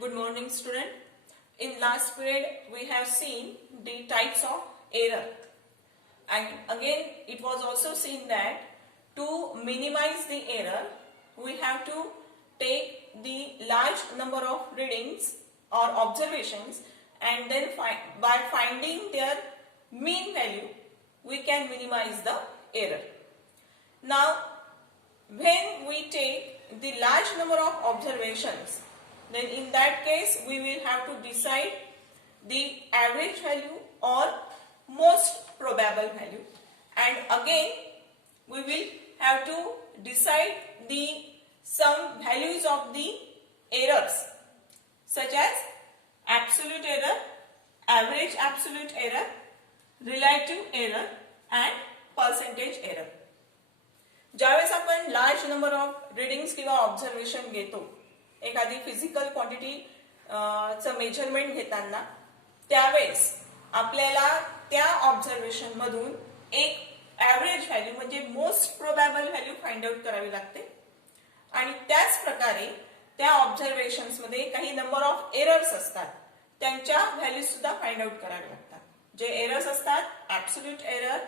Good morning, student. In last period, we have seen the types of error, and again it was also seen that to minimize the error, we have to take the large number of readings or observations, and then by finding their mean value, we can minimize the error. Now, when we take the large number of observations, then in that case we will have to decide the average value or most probable value, and again we will have to decide the some values of the errors such as absolute error, average absolute error, relative error and percentage error. ज्यावेळेस आपण large number of readings किंवा observation घेतो, एखादी physical quantity चं measurement घेताना, त्यावेळेस आपल्याला त्या ऑब्झर्वेशन मधून एक ॲव्हरेज व्हॅल्यू म्हणजे मोस्ट प्रोबॅबल व्हॅल्यू फाइंड आउट करावी लागते, आणि त्याच प्रकारे त्या ऑब्झर्वेशन्स मध्ये काही नंबर ऑफ एरर्स असतात, त्यांच्या व्हॅल्यू सुद्धा फाइंड आउट करावे लागतात. जे एरर्स असतात absolute error,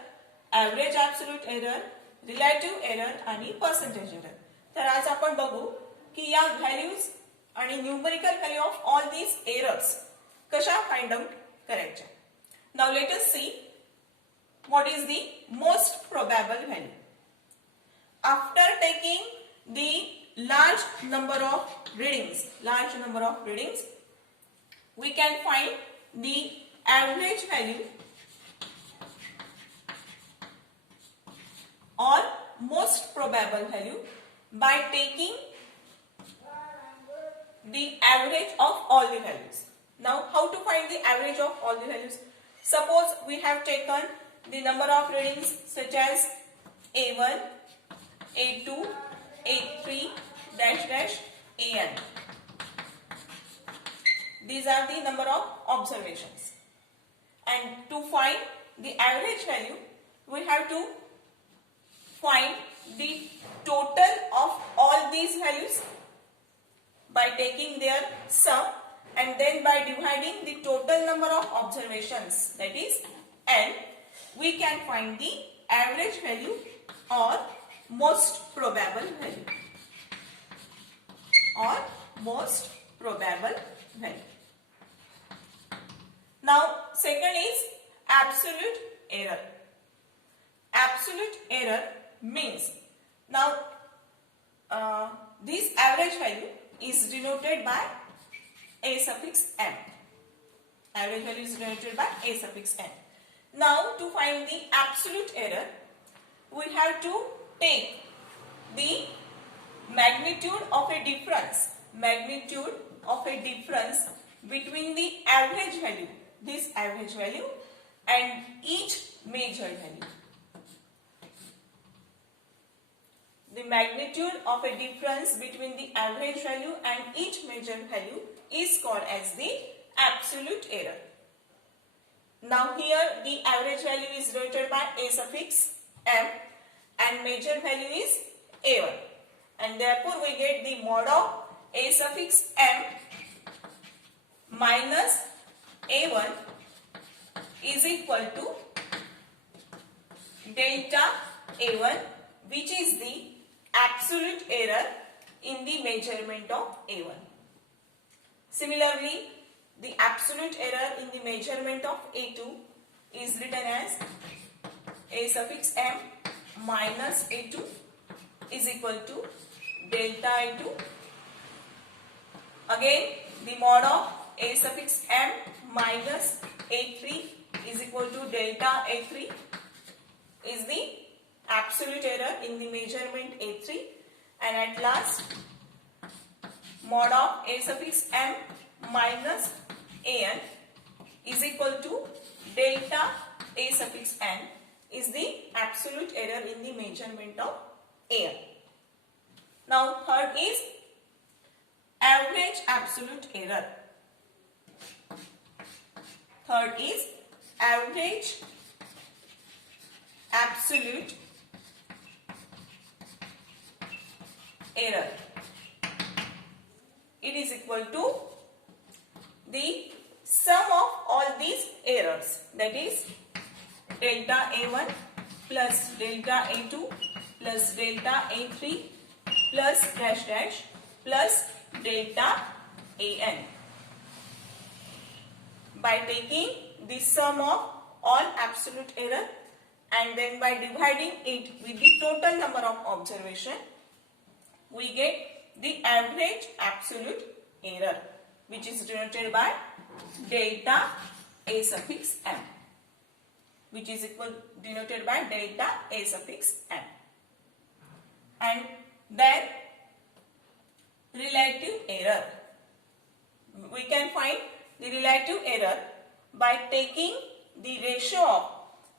average absolute error, relative error आणि पर्सेंटेज एरर. तर आज आपण बघू की या व्हॅल्यूज आणि numerical value of all these errors कशा फाइंड आउट करायच्या. Now let us see what is the most प्रोबॅबल value. After taking the large number of readings, we can find the average value or most probable value by taking the average of all the values. Now, how to find the average of all the values? Suppose we have taken the number of readings such as A1, A2, A3, an. These are the number of observations, and to find the average value, we have to find the total of all these values by taking their sum, and then by dividing the total number of observations, that is n, we can find the average value or most probable value or most probable value. Now, second is absolute error. Absolute error means, now this average value is denoted by a suffix m. Average value is denoted by a suffix m. Now, to find the absolute error, we have to take the magnitude of a difference between the average value, this average value, and each measured value. The magnitude of a difference between the average value and each measured value is called as the absolute error. Now, here the average value is denoted by a suffix m and measured value is a1, and therefore we get the mod of a suffix m minus a1 is equal to delta a1, which is the absolute error in the measurement of a1. Similarly, the absolute error in the measurement of a2 is written as a suffix m minus a2 is equal to delta a2. Again, the mod of a suffix m minus a3 is equal to delta a3 is the absolute error in the measurement a3, and at last mod of a suffix m minus an is equal to delta a suffix n is the absolute error in the measurement of an. Now, third is average absolute error. Third is average absolute error. It is equal to the sum of all these errors, that is delta A1 plus delta A2 plus delta A3 plus dash dash plus delta AN. By taking the sum of all absolute error and then by dividing it with the total number of observation, we get the average absolute error, which is denoted by delta A suffix m, which is denoted by delta A suffix m. And then relative error. We can find the relative error by taking the ratio of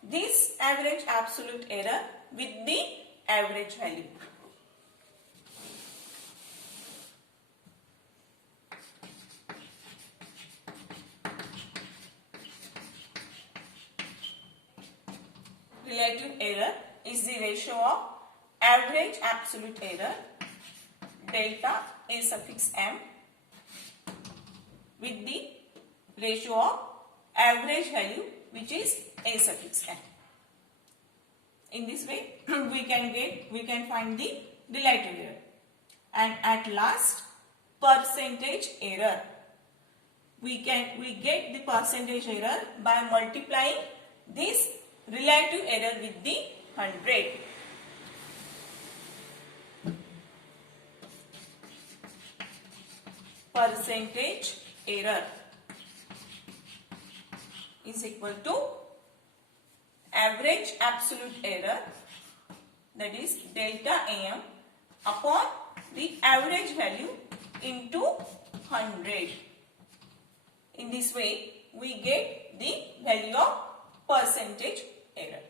this average absolute error with the average value. Relative error is the ratio of average absolute error delta A suffix m with the ratio of average value, which is A suffix m. In this way we can find the relative error. And at last, percentage error. We get the percentage error by multiplying this relative error with the 100. Percentage error is equal to average absolute error, that is delta AM, upon the average value into 100. In this way we get the value of percentage error.